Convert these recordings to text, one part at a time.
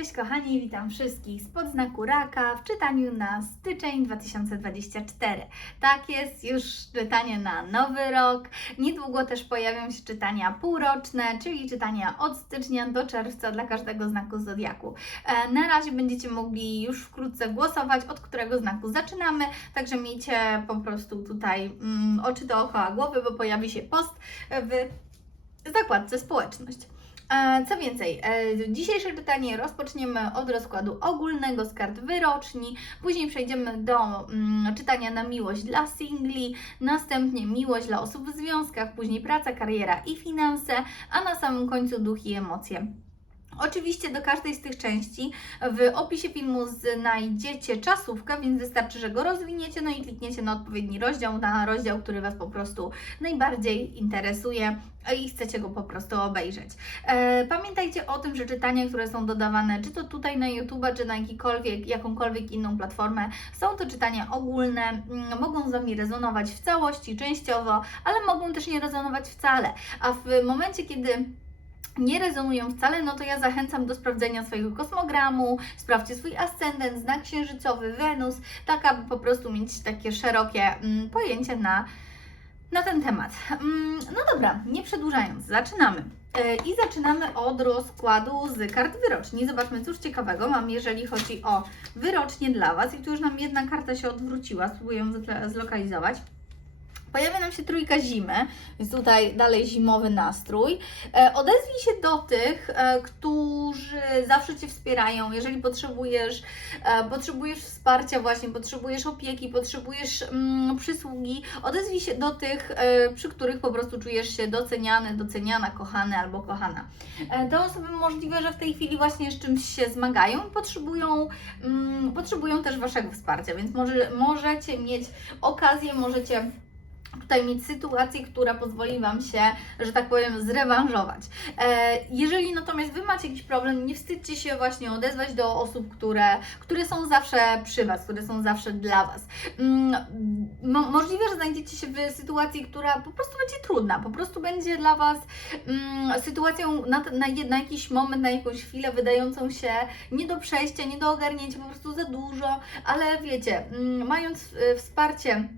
Cześć kochani, witam wszystkich spod znaku raka w czytaniu na styczeń 2024. Tak jest, już czytanie na nowy rok. Niedługo też pojawią się czytania półroczne, czyli czytania od stycznia do czerwca dla każdego znaku zodiaku. E, Na razie będziecie mogli już wkrótce głosować, od którego znaku zaczynamy, także miejcie po prostu tutaj mm, oczy dookoła głowy, bo pojawi się post w zakładce społeczność. E, Co więcej, e, dzisiejsze czytanie rozpoczniemy od rozkładu ogólnego z kart wyroczni, później przejdziemy do mm, czytania na miłość dla singli, następnie miłość dla osób w związkach, później praca, kariera i finanse, a na samym końcu duch i emocje. Oczywiście do każdej z tych części w opisie filmu znajdziecie czasówkę, więc wystarczy, że go rozwiniecie, no i klikniecie na odpowiedni rozdział, na rozdział, który Was po prostu najbardziej interesuje i chcecie go po prostu obejrzeć. E, pamiętajcie o tym, że czytania, które są dodawane, czy to tutaj na YouTube, czy na jakikolwiek, jakąkolwiek inną platformę, są to czytania ogólne, mm, mogą z Wami rezonować w całości, częściowo, ale mogą też nie rezonować wcale. A w momencie, kiedy nie rezonują wcale, no to ja zachęcam do sprawdzenia swojego kosmogramu, sprawdźcie swój ascendent, znak księżycowy, Wenus, tak aby po prostu mieć takie szerokie mm, pojęcie na, na ten temat. Mm, no dobra, nie przedłużając, zaczynamy. E, I zaczynamy od rozkładu z kart wyroczni. Zobaczmy, cóż ciekawego mam, jeżeli chodzi o wyrocznie dla Was. I tu już nam jedna karta się odwróciła, spróbuję ją zlokalizować. Pojawia nam się trójka zimy, więc tutaj dalej zimowy nastrój. E, odezwij się do tych, e, którzy zawsze Cię wspierają. Jeżeli potrzebujesz, e, potrzebujesz wsparcia właśnie, potrzebujesz opieki, potrzebujesz mm, przysługi, odezwij się do tych, przy których po prostu czujesz się doceniany, doceniana, kochany albo kochana. Te osoby możliwe, że w tej chwili właśnie z czymś się zmagają potrzebują, mm, potrzebują też Waszego wsparcia, więc może, możecie mieć okazję, możecie tutaj mieć sytuację, która pozwoli Wam się, że tak powiem, zrewanżować. E, jeżeli natomiast Wy macie jakiś problem, nie wstydźcie się właśnie odezwać do osób, które, które są zawsze przy Was, które są zawsze dla Was. Mm, mo- możliwe, że znajdziecie się w sytuacji, która po prostu będzie trudna, po prostu będzie dla Was mm, sytuacją na, na, na jakiś moment, na jakąś chwilę wydającą się nie do przejścia, nie do ogarnięcia, po prostu za dużo, ale wiecie, mm, mając e, wsparcie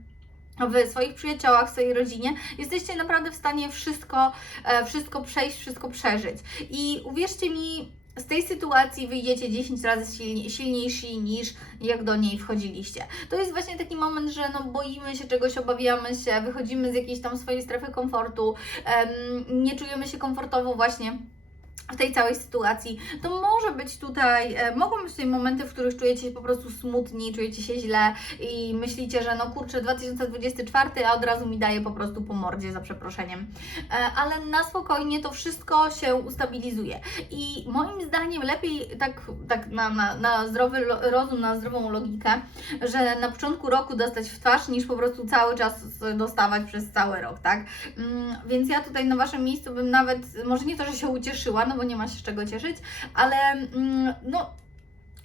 w swoich przyjaciołach, w swojej rodzinie, jesteście naprawdę w stanie wszystko, e, wszystko przejść, wszystko przeżyć. I uwierzcie mi, z tej sytuacji wyjdziecie 10 razy silni- silniejsi niż jak do niej wchodziliście. To jest właśnie taki moment, że no boimy się czegoś, obawiamy się, wychodzimy z jakiejś tam swojej strefy komfortu, nie czujemy się komfortowo właśnie w tej całej sytuacji, to może być tutaj, e, mogą być tutaj momenty, w których czujecie się po prostu smutni, czujecie się źle i myślicie, że no kurczę, 2024, a od razu mi daje po prostu po mordzie, za przeproszeniem. E, ale na spokojnie to wszystko się ustabilizuje. I moim zdaniem lepiej tak, tak na, na, na zdrowy rozum, na zdrową logikę, że na początku roku dostać w twarz, niż po prostu cały czas dostawać przez cały rok, tak? Mm, Więc ja tutaj na Waszym miejscu bym nawet, może nie to, że się ucieszyła, no bo nie ma się z czego cieszyć, ale mm, no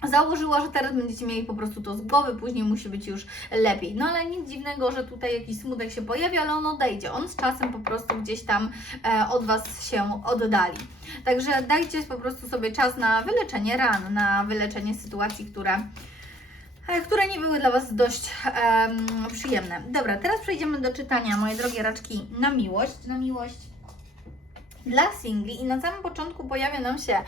założyła, że teraz będziecie mieli po prostu to z głowy, później musi być już lepiej. No ale nic dziwnego, że tutaj jakiś smutek się pojawi, ale on odejdzie. On z czasem po prostu gdzieś tam e, od Was się oddali. Także dajcie po prostu sobie czas na wyleczenie ran, na wyleczenie sytuacji, które e, które nie były dla Was dość em, przyjemne. Dobra, teraz przejdziemy do czytania, moje drogie raczki, na miłość. Na miłość dla singli i na samym początku pojawia nam się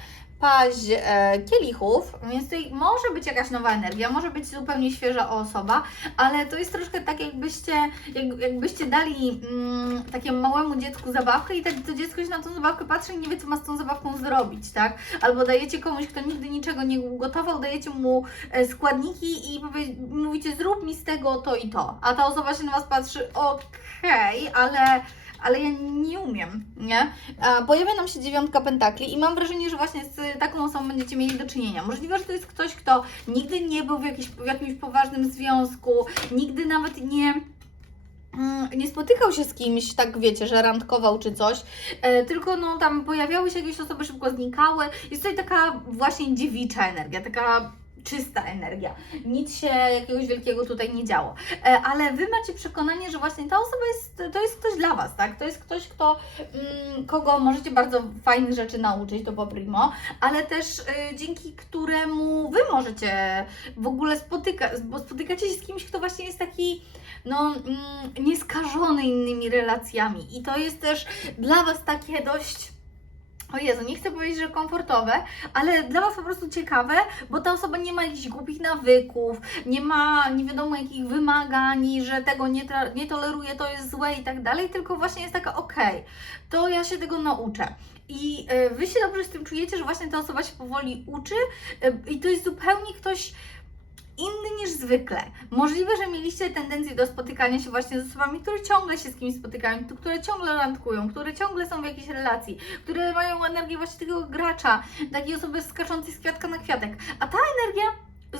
paź e, kielichów, więc tutaj może być jakaś nowa energia, może być zupełnie świeża osoba, ale to jest troszkę tak jakbyście, jak, jakbyście dali mm, takiemu małemu dziecku zabawkę i tak to dziecko się na tą zabawkę patrzy i nie wie, co ma z tą zabawką zrobić, tak? Albo dajecie komuś, kto nigdy niczego nie ugotował, dajecie mu e, składniki i powie, mówicie, zrób mi z tego to i to, a ta osoba się na Was patrzy, okej, ale ale ja nie umiem, nie? Pojawia nam się dziewiątka pentakli i mam wrażenie, że właśnie z taką osobą będziecie mieli do czynienia. Możliwe, że to jest ktoś, kto nigdy nie był w, jakiś, w jakimś poważnym związku, nigdy nawet nie mm, nie spotykał się z kimś, tak wiecie, że randkował czy coś, e, tylko no tam pojawiały się jakieś osoby, szybko znikały. Jest tutaj taka właśnie dziewicza energia, taka czysta energia. Nic się jakiegoś wielkiego tutaj nie działo. E, ale Wy macie przekonanie, że właśnie ta osoba jest, to jest ktoś dla Was, tak? To jest ktoś, kto, mm, kogo możecie bardzo fajnych rzeczy nauczyć, to po primo, ale też y, dzięki któremu Wy możecie w ogóle spotykać, bo spotykacie się z kimś, kto właśnie jest taki no, mm, nieskażony innymi relacjami. I to jest też dla Was takie dość. O Jezu, nie chcę powiedzieć, że komfortowe, ale dla Was po prostu ciekawe, bo ta osoba nie ma jakichś głupich nawyków, nie ma nie wiadomo jakich wymagań, że tego nie, nie toleruje, to jest złe i tak dalej, tylko właśnie jest taka, okej, to ja się tego nauczę. I y, Wy się dobrze z tym czujecie, że właśnie ta osoba się powoli uczy y, i to jest zupełnie ktoś inny niż zwykle. Możliwe, że mieliście tendencję do spotykania się właśnie z osobami, które ciągle się z kimś spotykają, które ciągle randkują, które ciągle są w jakiejś relacji, które mają energię właśnie takiego gracza, takiej osoby skaczącej z kwiatka na kwiatek. A ta energia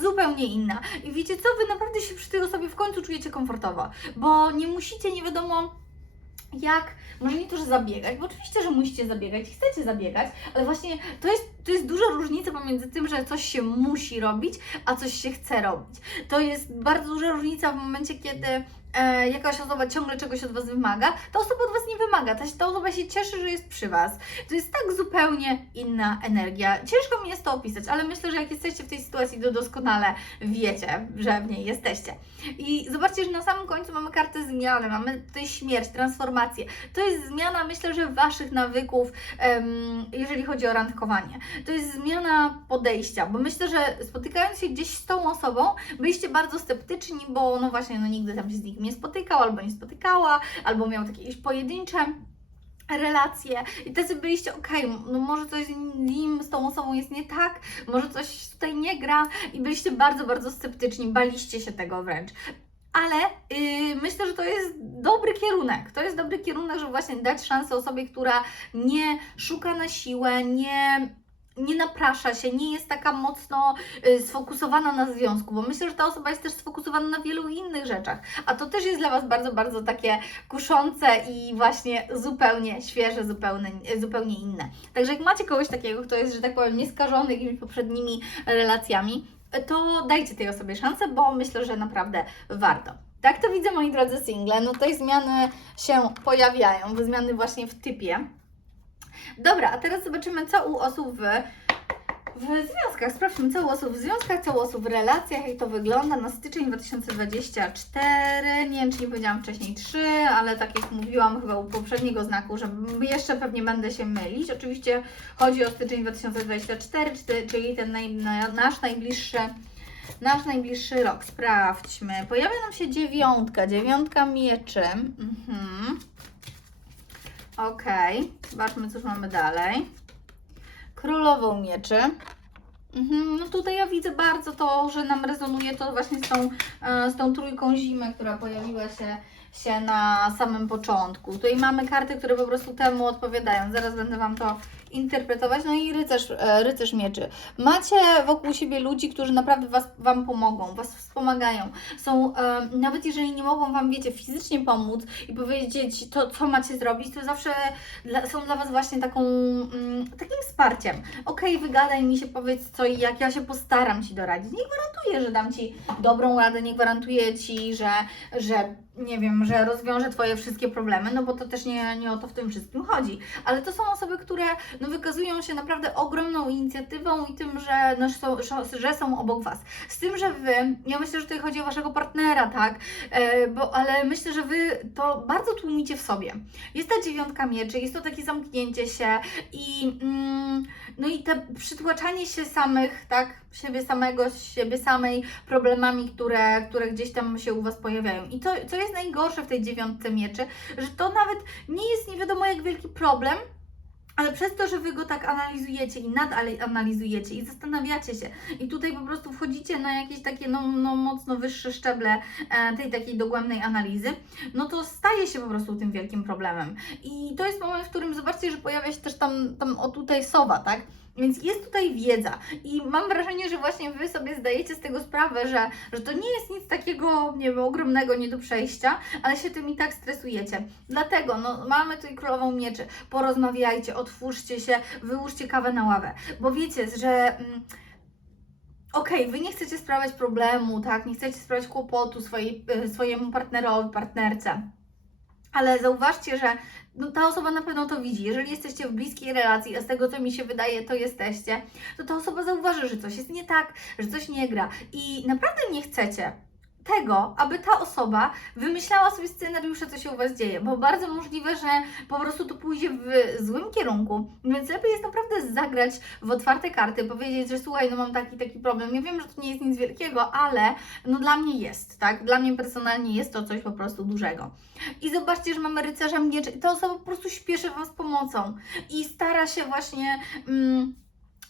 zupełnie inna. I wiecie co? Wy naprawdę się przy tej osobie w końcu czujecie komfortowo, bo nie musicie nie wiadomo jak, może nie to, że zabiegać, bo oczywiście, że musicie zabiegać, chcecie zabiegać, ale właśnie to jest, to jest duża różnica pomiędzy tym, że coś się musi robić, a coś się chce robić. To jest bardzo duża różnica w momencie, kiedy e, jakaś osoba ciągle czegoś od Was wymaga, ta osoba od Was nie wymaga, ta, ta osoba się cieszy, że jest przy Was. To jest tak zupełnie inna energia. Ciężko mi jest to opisać, ale myślę, że jak jesteście w tej sytuacji, to doskonale wiecie, że w niej jesteście. I zobaczcie, że na samym końcu mamy kartę zmiany, mamy tutaj śmierć, transformację. To jest zmiana, myślę, że Waszych nawyków, em, jeżeli chodzi o randkowanie. To jest zmiana podejścia, bo myślę, że spotykając się gdzieś z tą osobą, byliście bardzo sceptyczni, bo no właśnie, no nigdy tam się z nikim nie spotykał, albo nie spotykała, albo miał takie jakieś pojedyncze relacje i tacy byliście, okej, no może coś z nim, z tą osobą jest nie tak, może coś tutaj nie gra i byliście bardzo, bardzo sceptyczni, baliście się tego wręcz. Ale yy, myślę, że to jest dobry kierunek. To jest dobry kierunek, żeby właśnie dać szansę osobie, która nie szuka na siłę, nie, nie naprasza się, nie jest taka mocno y, sfokusowana na związku, bo myślę, że ta osoba jest też sfokusowana na wielu innych rzeczach. A to też jest dla Was bardzo, bardzo takie kuszące i właśnie zupełnie świeże, zupełnie, zupełnie inne. Także jak macie kogoś takiego, kto jest, że tak powiem, nieskażony jakimiś poprzednimi relacjami, to dajcie tej osobie szansę, bo myślę, że naprawdę warto. Tak to widzę, moi drodzy single. No tutaj zmiany się pojawiają, zmiany właśnie w typie. Dobra, a teraz zobaczymy, co u osób w, w związkach. Sprawdźmy, co u osób w związkach, co u osób w relacjach, jak to wygląda na styczeń 2024. Nie wiem, czy nie powiedziałam wcześniej 3, ale tak jak mówiłam chyba u poprzedniego znaku, że jeszcze pewnie będę się mylić. Oczywiście chodzi o styczeń 2024, czy- czyli ten naj, na, nasz najbliższy nasz najbliższy rok. Sprawdźmy. Pojawia nam się dziewiątka, dziewiątka mieczy. Mhm. Okej, zobaczmy, cóż mamy dalej. Królową mieczy. Mhm, no tutaj ja widzę bardzo to, że nam rezonuje to właśnie z tą, e, z tą trójką zimy, która pojawiła się, się na samym początku. Tutaj mamy karty, które po prostu temu odpowiadają. Zaraz będę Wam to interpretować. No i rycerz, e, rycerz mieczy. Macie wokół siebie ludzi, którzy naprawdę was, Wam pomogą, Was wspomagają. Są, e, nawet jeżeli nie mogą Wam, wiecie, fizycznie pomóc i powiedzieć to, co macie zrobić, to zawsze dla, są dla Was właśnie taką, mm, takim wsparciem. Okej, wygadaj mi się, powiedz co i jak, ja się postaram Ci doradzić. Nie gwarantuję, że dam Ci dobrą radę, nie gwarantuję Ci, że, że nie wiem, że rozwiążę Twoje wszystkie problemy, no bo to też nie, nie o to w tym wszystkim chodzi. Ale to są osoby, które no, wykazują się naprawdę ogromną inicjatywą i tym, że, no, są, że są obok Was. Z tym, że Wy, ja myślę, że tutaj chodzi o Waszego partnera, tak? E, bo, ale myślę, że Wy to bardzo tłumicie w sobie. Jest ta dziewiątka mieczy, jest to takie zamknięcie się i mm, no i te przytłaczanie się samych, tak? Siebie samego, siebie samej problemami, które, które gdzieś tam się u Was pojawiają. I to, co jest najgorsze w tej dziewiątce mieczy, że to nawet nie jest nie wiadomo jak wielki problem, ale przez to, że Wy go tak analizujecie i nadanalizujecie i zastanawiacie się i tutaj po prostu wchodzicie na jakieś takie no, no mocno wyższe szczeble e, tej takiej dogłębnej analizy, no to staje się po prostu tym wielkim problemem. I to jest moment, w którym zobaczcie, że pojawia się też tam, tam o tutaj sowa, tak? Więc jest tutaj wiedza i mam wrażenie, że właśnie Wy sobie zdajecie z tego sprawę, że, że to nie jest nic takiego, nie wiem, ogromnego, nie do przejścia, ale się tym i tak stresujecie. Dlatego, no, mamy tutaj królową mieczy, porozmawiajcie, otwórzcie się, wyłóżcie kawę na ławę, bo wiecie, że... Mm, okej, wy nie chcecie sprawiać problemu, tak? Nie chcecie sprawiać kłopotu swojej, e, swojemu partnerowi, partnerce. Ale zauważcie, że no, ta osoba na pewno to widzi. Jeżeli jesteście w bliskiej relacji, a z tego co mi się wydaje, to jesteście, to ta osoba zauważy, że coś jest nie tak, że coś nie gra. I naprawdę nie chcecie tego, aby ta osoba wymyślała sobie scenariusze, co się u Was dzieje, bo bardzo możliwe, że po prostu to pójdzie w złym kierunku, więc lepiej jest naprawdę zagrać w otwarte karty, powiedzieć, że słuchaj, no mam taki, taki problem, ja wiem, że to nie jest nic wielkiego, ale no dla mnie jest, tak, dla mnie personalnie jest to coś po prostu dużego. I zobaczcie, że mamy rycerza mieczy ta osoba po prostu śpieszy Wam z pomocą i stara się właśnie... Mm,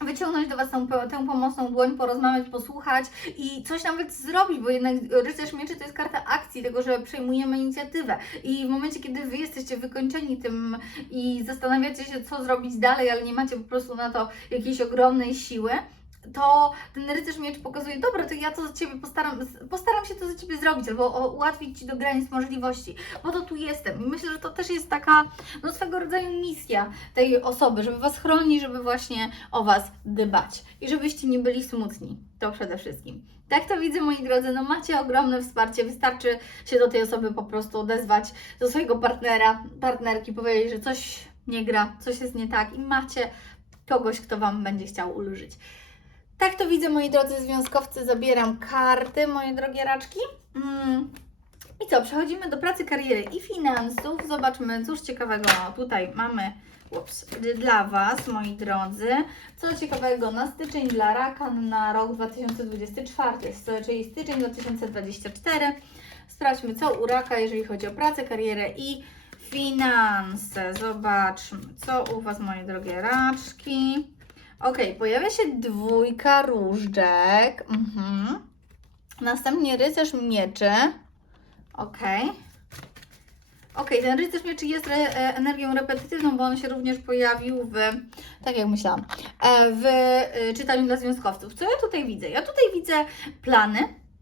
wyciągnąć do Was tą, tę pomocną dłoń, porozmawiać, posłuchać i coś nawet zrobić, bo jednak rycerz mieczy to jest karta akcji, tego, że przejmujemy inicjatywę. I w momencie, kiedy Wy jesteście wykończeni tym i zastanawiacie się, co zrobić dalej, ale nie macie po prostu na to jakiejś ogromnej siły, to ten rycerz miecz pokazuje, dobra, to ja to za Ciebie postaram, postaram się to za Ciebie zrobić, albo ułatwić Ci do granic możliwości, bo to tu jestem. I myślę, że to też jest taka, no swego rodzaju misja tej osoby, żeby Was chronić, żeby właśnie o Was dbać i żebyście nie byli smutni. To przede wszystkim. Tak to widzę, moi drodzy, no macie ogromne wsparcie, wystarczy się do tej osoby po prostu odezwać, do swojego partnera, partnerki, powiedzieć, że coś nie gra, coś jest nie tak i macie kogoś, kto Wam będzie chciał ulżyć. Tak to widzę, moi drodzy związkowcy. Zabieram karty, moje drogie raczki. Mm. I co, przechodzimy do pracy, kariery i finansów. Zobaczmy, cóż ciekawego tutaj mamy ups, dla Was, moi drodzy. Co ciekawego na styczeń dla raka na rok 2024, czyli styczeń 2024. Sprawdźmy, co u raka, jeżeli chodzi o pracę, karierę i finanse. Zobaczmy, co u Was, moje drogie raczki. Ok, pojawia się dwójka różdżek. Mhm. Następnie rycerz mieczy. Ok. Ok, ten rycerz mieczy jest re, e, energią repetytywną, bo on się również pojawił w, tak jak myślałam, e, w e, czytaniu dla związkowców. Co ja tutaj widzę? Ja tutaj widzę plany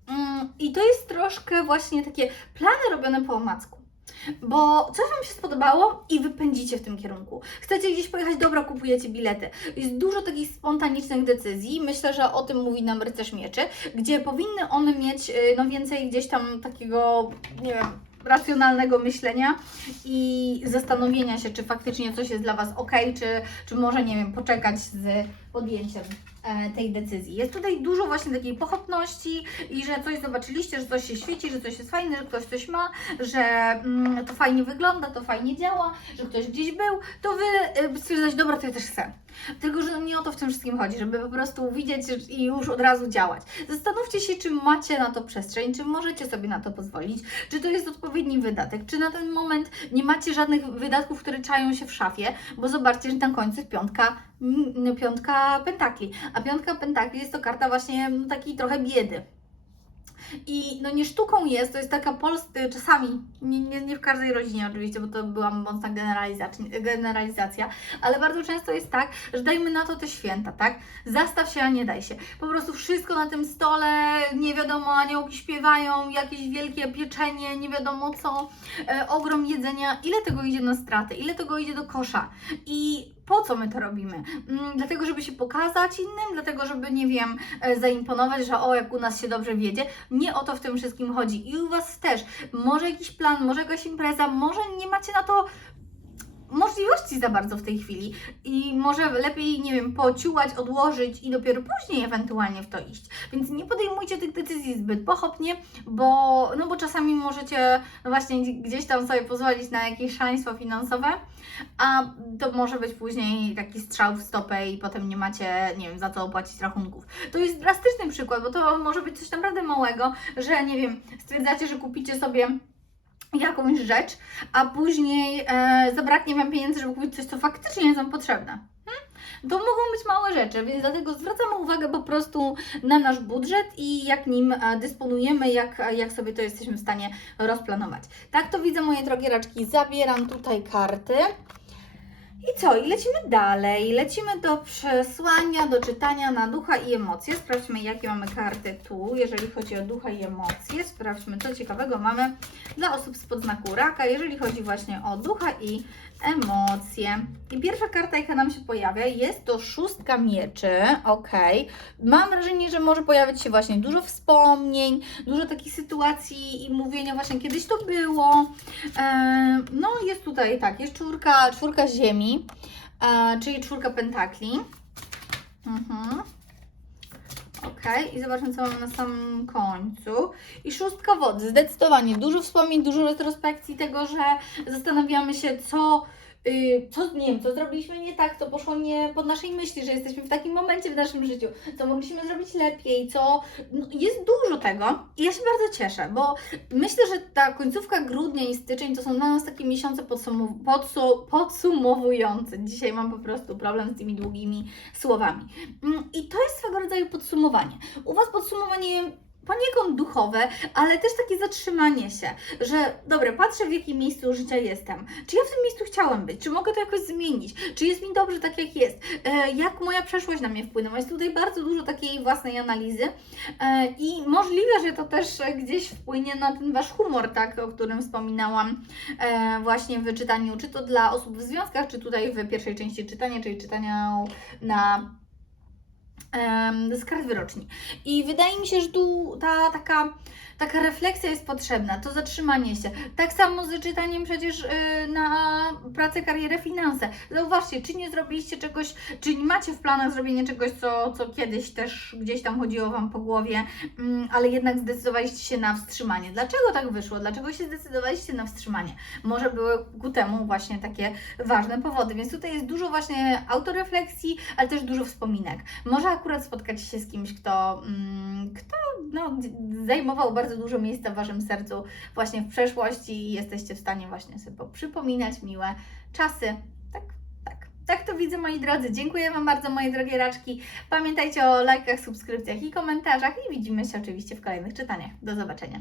mm, i to jest troszkę właśnie takie plany robione po omacku. Bo coś Wam się spodobało i wy pędzicie w tym kierunku. Chcecie gdzieś pojechać, dobra, kupujecie bilety. Jest dużo takich spontanicznych decyzji. Myślę, że o tym mówi nam rycerz mieczy, gdzie powinny one mieć y, no, więcej gdzieś tam takiego, nie wiem, racjonalnego myślenia i zastanowienia się, czy faktycznie coś jest dla Was ok, czy, czy może, nie wiem, poczekać z podjęciem e, tej decyzji. Jest tutaj dużo właśnie takiej pochopności i że coś zobaczyliście, że coś się świeci, że coś jest fajne, że ktoś coś ma, że mm, to fajnie wygląda, to fajnie działa, że ktoś gdzieś był, to Wy y, stwierdzacie, dobra, to ja też chcę. Tylko, że nie o to w tym wszystkim chodzi, żeby po prostu widzieć i już od razu działać. Zastanówcie się, czy macie na to przestrzeń, czy możecie sobie na to pozwolić, czy to jest odpowiedni wydatek, czy na ten moment nie macie żadnych wydatków, które czają się w szafie, bo zobaczcie, że na końcu piątka, piątka pentakli, a piątka pentakli jest to karta właśnie no, takiej trochę biedy. I no nie sztuką jest, to jest taka polska, czasami, nie, nie, nie w każdej rodzinie oczywiście, bo to była mocna generalizacja, generalizacja, ale bardzo często jest tak, że dajmy na to te święta, tak? Zastaw się, a nie daj się. Po prostu wszystko na tym stole, nie wiadomo, aniołki śpiewają, jakieś wielkie pieczenie, nie wiadomo co, e, ogrom jedzenia. Ile tego idzie na straty? Ile tego idzie do kosza? I po co my to robimy? Mm, dlatego, żeby się pokazać innym, dlatego, żeby, nie wiem, e, zaimponować, że o, jak u nas się dobrze wiedzie. Nie o to w tym wszystkim chodzi. I u Was też. Może jakiś plan, może jakaś impreza, może nie macie na to możliwości za bardzo w tej chwili i może lepiej, nie wiem, pociułać, odłożyć i dopiero później ewentualnie w to iść. Więc nie podejmujcie tych decyzji zbyt pochopnie, bo, no bo czasami możecie właśnie gdzieś tam sobie pozwolić na jakieś szaleństwo finansowe, a to może być później taki strzał w stopę i potem nie macie, nie wiem, za co opłacić rachunków. To jest drastyczny przykład, bo to może być coś naprawdę małego, że nie wiem, stwierdzacie, że kupicie sobie jakąś rzecz, a później e, zabraknie Wam pieniędzy, żeby kupić coś, co faktycznie jest Wam potrzebne. Hmm? To mogą być małe rzeczy, więc dlatego zwracamy uwagę po prostu na nasz budżet i jak nim e, dysponujemy, jak, jak sobie to jesteśmy w stanie rozplanować. Tak to widzę, moje drogie raczki. Zabieram tutaj karty. I co? I lecimy dalej. Lecimy do przesłania, do czytania na ducha i emocje. Sprawdźmy, jakie mamy karty tu, jeżeli chodzi o ducha i emocje. Sprawdźmy, co ciekawego mamy dla osób spod znaku raka, jeżeli chodzi właśnie o ducha i emocje. I pierwsza karta, jaka nam się pojawia, jest to szóstka mieczy. Ok. Mam wrażenie, że może pojawić się właśnie dużo wspomnień, dużo takich sytuacji i mówienia właśnie kiedyś to było. E, no jest tutaj tak, jest czwórka, czwórka ziemi, e, czyli czwórka pentakli. Mhm. Ok, i zobaczmy, co mamy na samym końcu. I szóstka wody. Zdecydowanie dużo wspomnień, dużo retrospekcji tego, że zastanawiamy się, co, co, nie wiem, co zrobiliśmy nie tak, co poszło nie pod naszej myśli, że jesteśmy w takim momencie w naszym życiu, co mogliśmy zrobić lepiej, co. No, jest dużo tego i ja się bardzo cieszę, bo myślę, że ta końcówka grudnia i styczeń to są dla nas takie miesiące podsumow- podsu- podsumowujące. Dzisiaj mam po prostu problem z tymi długimi słowami. Mm, I to jest swego rodzaju podsumowanie. U Was podsumowanie poniekąd duchowe, ale też takie zatrzymanie się, że dobra, patrzę w jakim miejscu życia jestem. Czy ja w tym miejscu chciałam być? Czy mogę to jakoś zmienić? Czy jest mi dobrze tak, jak jest? E, jak moja przeszłość na mnie wpłynęła? Jest tutaj bardzo dużo takiej własnej analizy e, i możliwe, że to też gdzieś wpłynie na ten Wasz humor, tak, o którym wspominałam e, właśnie w czytaniu, czy to dla osób w związkach, czy tutaj w pierwszej części czytania, czyli czytania na z kart wyroczni. I wydaje mi się, że tu ta taka, taka refleksja jest potrzebna, to zatrzymanie się. Tak samo z czytaniem przecież y, na pracę, karierę, finanse. Zauważcie, czy nie zrobiliście czegoś, czy nie macie w planach zrobienia czegoś, co, co kiedyś też gdzieś tam chodziło Wam po głowie, mm, ale jednak zdecydowaliście się na wstrzymanie. Dlaczego tak wyszło? Dlaczego się zdecydowaliście na wstrzymanie? Może były ku temu właśnie takie ważne powody, więc tutaj jest dużo właśnie autorefleksji, ale też dużo wspominek. Może akurat spotkacie się z kimś, kto, mm, kto no, zajmował bardzo dużo miejsca w Waszym sercu właśnie w przeszłości i jesteście w stanie właśnie sobie przypominać miłe czasy. Tak, tak. Tak to widzę, moi drodzy. Dziękuję Wam bardzo, moje drogie raczki. Pamiętajcie o lajkach, subskrypcjach i komentarzach i widzimy się oczywiście w kolejnych czytaniach. Do zobaczenia.